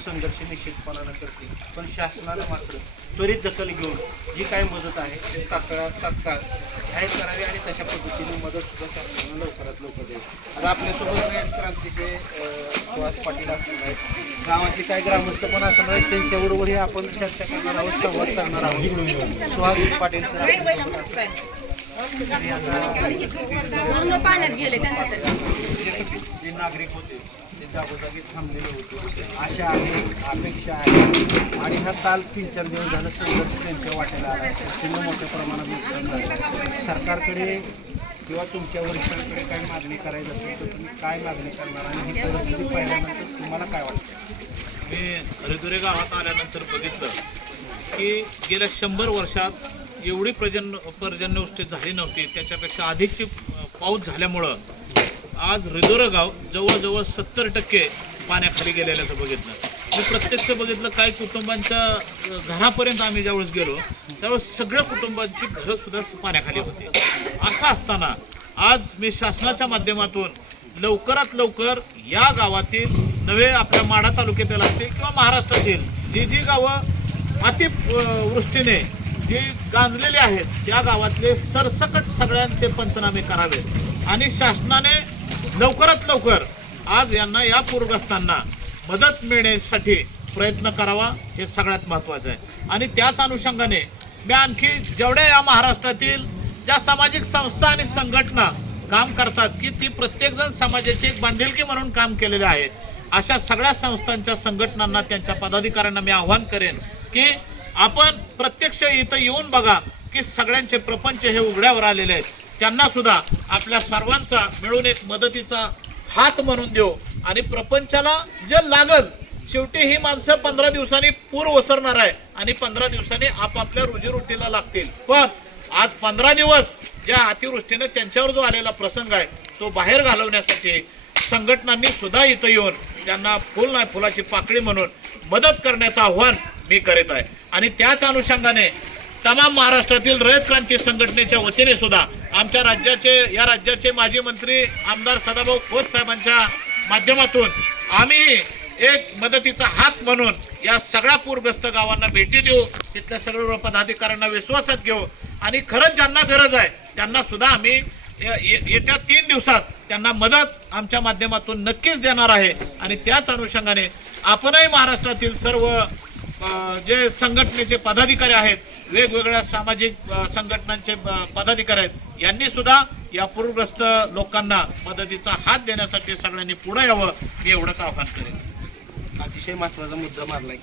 संघर्ष निश्चितपणानं करते पण शासनानं मात्र त्वरित दखल घेऊन जी काय मदत आहे ती तात्काळ तात्काळ जाहीर करावी आणि तशा पद्धतीने मदत सुद्धा शासनानं लवकरात लवकर द्यावी आता आपल्यासोबत रयत क्रांतीचे सुहास पाटील असणार आहेत. गावातले काही ग्रामस्थ पण असणार आहेत. त्यांच्याबरोबरही आपण चर्चा करणार आहोत संवाद करणार आहोत. सुहास पाटील सर पाण्यात गेले जे नागरिक होते ते जागोजागी थांबलेले होते. आशा आहे अपेक्षा आहे. आणि हा काल तीन चार दिवस झालं संघर्ष त्यांच्या वाटेला आला त्यांना मोठ्या प्रमाणात नुकसान झालं. सरकारकडे किंवा तुमच्या वरिष्ठांकडे काय मागणी करायची असेल तर तुम्ही काय मागणी करणार आणि ही परिस्थिती पाहिल्यानंतर तुम्हाला काय वाटतं? मी हरिदुरे गावात आल्यानंतर बघितलं की गेल्या शंभर वर्षात एवढी प्रजन पर्जन्यवृष्टी झाली नव्हती. त्याच्यापेक्षा अधिकची पाऊस झाल्यामुळं आज रिदोरं गाव जवळजवळ सत्तर टक्के पाण्याखाली गेलेल्याचं बघितलं. मी प्रत्यक्ष बघितलं काही कुटुंबांच्या घरापर्यंत आम्ही ज्यावेळेस गेलो त्यावेळेस सगळ्या कुटुंबांची घरं सुद्धा पाण्याखाली होती. असं असताना आज मी शासनाच्या माध्यमातून लवकरात लवकर या गावातील नवे आपल्या माढा तालुक्यातील असतील किंवा महाराष्ट्रातील जी जी गावं अतिवृष्टीने जी गांजलेली आहेत त्या गावातले सरसकट सगळ्यांचे पंचनामे करावेत. आणि शासनाने लवकरात लवकर आज यांना या पूरग्रस्तांना मदत मिळण्यासाठी प्रयत्न करावा हे सगळ्यात महत्त्वाचं आहे. आणि त्याच अनुषंगाने मी आणखी जेवढ्या या महाराष्ट्रातील ज्या सामाजिक संस्था आणि संघटना काम करतात की ती प्रत्येकजण समाजाची एक बांधिलकी म्हणून काम केलेले आहे अशा सगळ्या संस्थांच्या संघटनांना त्यांच्या पदाधिकाऱ्यांना मी आव्हान करेन की आपण प्रत्यक्ष इथं येऊन बघा की सगळ्यांचे प्रपंच हे उघड्यावर आलेले आहेत. त्यांना सुद्धा आपल्या सर्वांचा मिळून एक मदतीचा हात म्हणून देऊ. आणि प्रपंचाला जे लागल शेवटी ही माणसं पंधरा दिवसांनी पूर ओसरणार आहे आणि पंधरा दिवसांनी आपापल्या रोजीरोटीला लागतील. पण आज पंधरा दिवस ज्या अतिवृष्टीने त्यांच्यावर जो आलेला प्रसंग आहे तो बाहेर घालवण्यासाठी संघटनांनी सुद्धा इथं येऊन त्यांना फुल नाही फुलाची पाकळी म्हणून मदत करण्याचं आव्हान मी करीत आहे. आणि त्याच अनुषंगाने तमाम महाराष्ट्रातील रयत क्रांती संघटनेच्या वतीने सुद्धा आमच्या राज्याचे या राज्याचे माजी मंत्री आमदार सदाभाऊ खोत साहेबांच्या माध्यमातून आम्ही एक मदतीचा हात म्हणून या सगळ्या पूरग्रस्त गावांना भेटी देऊ तिथल्या सर्व पदाधिकाऱ्यांना विश्वासात घेऊ. आणि खरंच ज्यांना गरज आहे त्यांना सुद्धा आम्ही ये- येत्या तीन दिवसात त्यांना मदत आमच्या माध्यमातून नक्कीच देणार आहे. आणि त्याच अनुषंगाने आपणही महाराष्ट्रातील सर्व जे संघटनेचे पदाधिकारी आहेत वेगवेगळ्या सामाजिक संघटनांचे पदाधिकारी आहेत यांनी सुद्धा या पूरग्रस्त लोकांना मदतीचा हात देण्यासाठी सगळ्यांनी पुढे यावं मी एवढंच आवाहन करेन. अतिशय महत्त्वाचा मुद्दा मारला की